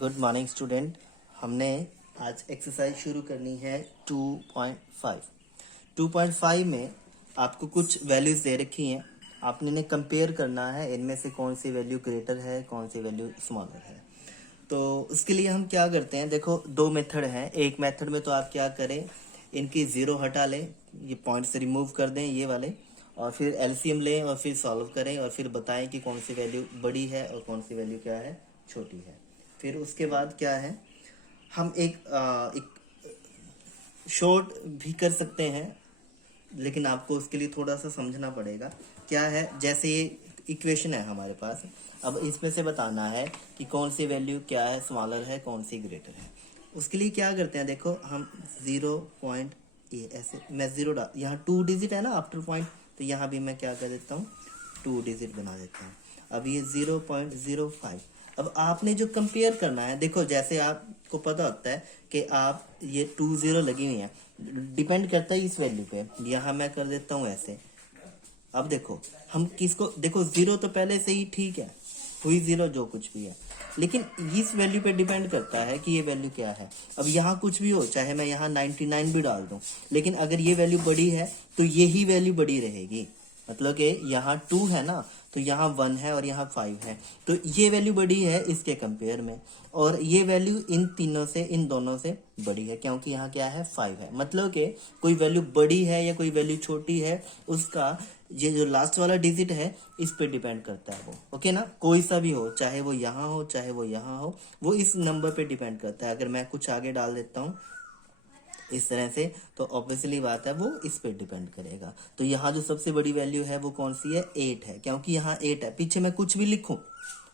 Good morning student. हमने आज exercise शुरू करनी है 2.5। 2.5 में आपको कुछ वैल्यूज दे रखी हैं, आपने इन्हें कंपेयर करना है, इनमें से कौन सी वैल्यू ग्रेटर है कौन सी वैल्यू स्मॉलर है। तो उसके लिए हम क्या करते हैं, देखो दो मेथड हैं। एक मेथड में तो आप क्या करें, इनकी ज़ीरो हटा लें, ये पॉइंट से रिमूव कर दें ये वाले, और फिर एलसीएम लें और फिर सॉल्व करें और फिर बताएं कि कौन सी वैल्यू बड़ी है और कौन सी वैल्यू क्या है, छोटी है। फिर उसके बाद क्या है, हम एक शॉर्ट भी कर सकते हैं, लेकिन आपको उसके लिए थोड़ा सा समझना पड़ेगा। क्या है, जैसे ये इक्वेशन है हमारे पास, अब इसमें से बताना है कि कौन सी वैल्यू क्या है, स्मॉलर है कौन सी ग्रेटर है। उसके लिए क्या करते हैं, देखो हम 0 ऐसे मैं जीरो डाल, यहाँ 2 डिजिट है ना आफ्टर पॉइंट, तो यहाँ भी मैं क्या कर देता हूँ 2 डिजिट बना देता हूँ। अब ये 0.05। अब आपने जो कंपेयर करना है, देखो जैसे आपको पता होता है कि आप ये 2 0 लगी हुई है, डिपेंड करता है इस वैल्यू पे। यहाँ मैं कर देता हूँ ऐसे। अब देखो हम किसको, देखो जीरो तो पहले से ही ठीक है, हुई जीरो जो कुछ भी है, लेकिन इस वैल्यू पे डिपेंड करता है कि ये वैल्यू क्या है। अब यहाँ कुछ भी हो, चाहे मैं यहाँ 99 भी डाल दूं, लेकिन अगर ये वैल्यू बड़ी है तो यही वैल्यू बड़ी रहेगी। मतलब कि यहाँ 2 है ना, तो यहाँ 1 है और यहाँ 5 है, तो ये वैल्यू बड़ी है इसके कंपेयर में, और ये वैल्यू इन तीनों से, इन दोनों से बड़ी है, क्योंकि यहाँ क्या है 5 है। मतलब कि कोई वैल्यू बड़ी है या कोई वैल्यू छोटी है, उसका ये जो लास्ट वाला डिजिट है इस पे डिपेंड करता है वो। ओके ना, कोई सा भी हो, चाहे वो यहाँ हो चाहे वो यहाँ हो, वो इस नंबर पे डिपेंड करता है। अगर मैं कुछ आगे डाल देता हूँ इस तरह से, तो ऑब्वियसली बात है वो इस पे डिपेंड करेगा। तो यहाँ जो सबसे बड़ी वैल्यू है वो कौन सी है, 8 है, क्योंकि यहाँ 8 है। पीछे मैं कुछ भी लिखूं,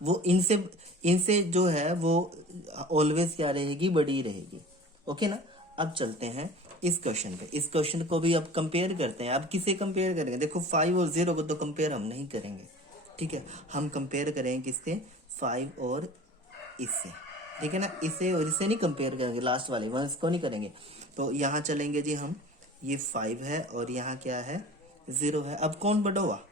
वो इनसे इनसे जो है वो ऑलवेज क्या रहेगी, बड़ी रहेगी। ओके ना। अब चलते हैं इस क्वेश्चन पे। इस क्वेश्चन को भी अब कंपेयर करते हैं। अब किसे कंपेयर करेंगे, देखो 5 और 0 को तो कंपेयर हम नहीं करेंगे, ठीक है। हम कंपेयर करेंगे किससे, 5 और इससे, ठीक है ना। इसे और इसे नहीं कंपेयर करेंगे, लास्ट वाले वंस को नहीं करेंगे। तो यहाँ चलेंगे जी हम, ये 5 है और यहाँ क्या है 0 है। अब कौन बड़ा हुआ,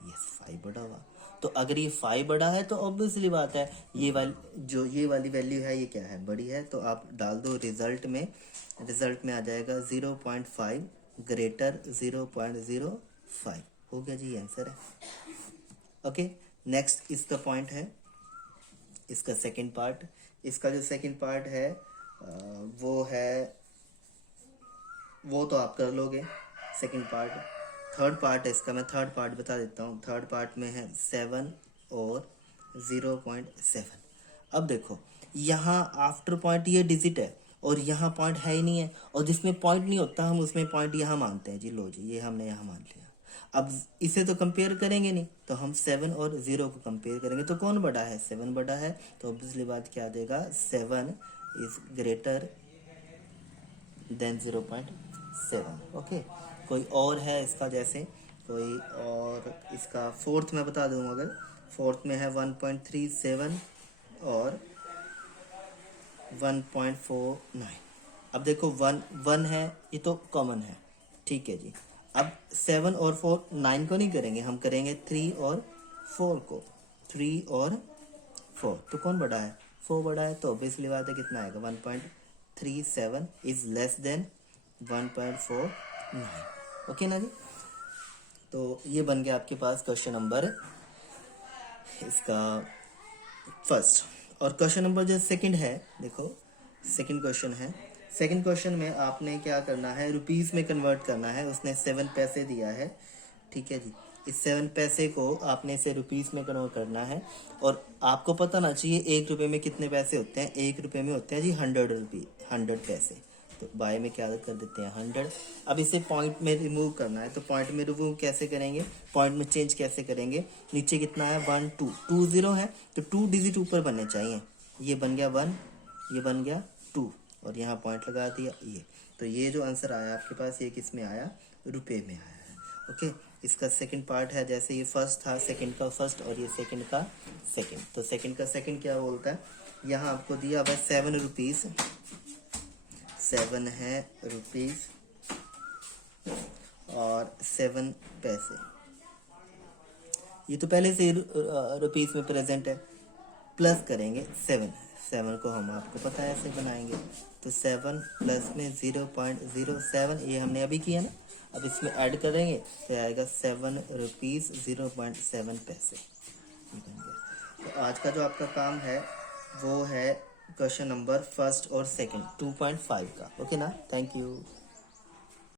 यस 5 बड़ा हुआ। तो अगर ये 5 बड़ा है तो ऑब्वियसली बात है ये वाली जो ये वाली वैल्यू है ये क्या है, बड़ी है। तो आप डाल दो रिजल्ट में, रिजल्ट में आ जाएगा 0.5 ग्रेटर 0.05। हो गया जी, आंसर है। ओके, नेक्स्ट इसका पॉइंट है, इसका सेकंड पार्ट। इसका जो सेकंड पार्ट है वो है, वो तो आप कर लोगे सेकंड पार्ट। थर्ड पार्ट है इसका, मैं थर्ड पार्ट बता देता हूँ। थर्ड पार्ट में है 7 और 0.7। अब देखो यहाँ आफ्टर पॉइंट ये डिजिट है और यहाँ पॉइंट है ही नहीं है, और जिसमें पॉइंट नहीं होता हम उसमें पॉइंट यहाँ मानते हैं जी। लो जी, ये हमने यहाँ मान लिया। अब इसे तो कंपेयर करेंगे नहीं, तो हम 7 और 0 को कंपेयर करेंगे। तो कौन बड़ा है, 7 बड़ा है। तो ऑब्वियसली बात क्या देगा, 7 इज ग्रेटर देन 0.7। ओके, कोई और है इसका, जैसे कोई और इसका फोर्थ में बता दूँ, अगर फोर्थ में है 1.37 और 1.49। अब देखो 1 है, ये तो कॉमन है, ठीक है जी। अब 7 और 4, 9 को नहीं करेंगे, हम करेंगे 3 और 4 को। 3 और 4, तो कौन बड़ा है, 4 बड़ा है। तो ऑब्वियसली बात है कितना आएगा, 1.37 इज लेस देन 1.49। ओके ना जी। तो ये बन गया आपके पास क्वेश्चन नंबर इसका फर्स्ट। और क्वेश्चन नंबर जो सेकंड है, देखो सेकंड क्वेश्चन है। सेकंड क्वेश्चन में आपने क्या करना है, रुपीस में कन्वर्ट करना है। उसने 7 पैसे दिया है, ठीक है जी। इस 7 पैसे को आपने इसे रुपीस में कन्वर्ट करना है, और आपको पता ना चाहिए 1 रुपये में कितने पैसे होते हैं। 1 रुपये में होते हैं जी 100 रुपये, 100 पैसे। तो बाय में क्या कर देते हैं 100। अब इसे पॉइंट में रिमूव करना है, तो पॉइंट में रिमूव कैसे करेंगे, पॉइंट में चेंज कैसे करेंगे। नीचे कितना है 1 2 2 0 है, तो 2 डिजिट ऊपर बनने चाहिए। ये बन गया 1, ये बन गया 2, और यहाँ पॉइंट लगा दिया ये। तो ये जो आंसर आया आपके पास, ये किस में आया, रुपए में आया है। ओके, इसका सेकंड पार्ट है, जैसे ये फर्स्ट था, सेकंड का फर्स्ट और ये सेकंड का सेकंड। तो सेकंड का सेकंड क्या बोलता है, यहाँ आपको दिया हुआ 7 रुपीज़, 7 है रुपीज़ और 7 पैसे। ये तो पहले से रुपीज़ में प्रेजेंट है, प्लस करेंगे 7 को हम आपको पता है ऐसे बनाएंगे। तो 7 प्लस में 0.07 ये हमने अभी किया ना, अब इसमें ऐड करेंगे तो आएगा 7 रुपीज़ 0.7 पैसे। ये बन गया। तो आज का जो आपका काम है वो है क्वेश्चन नंबर फर्स्ट और सेकंड 2.5 का। ओके ना, थैंक यू।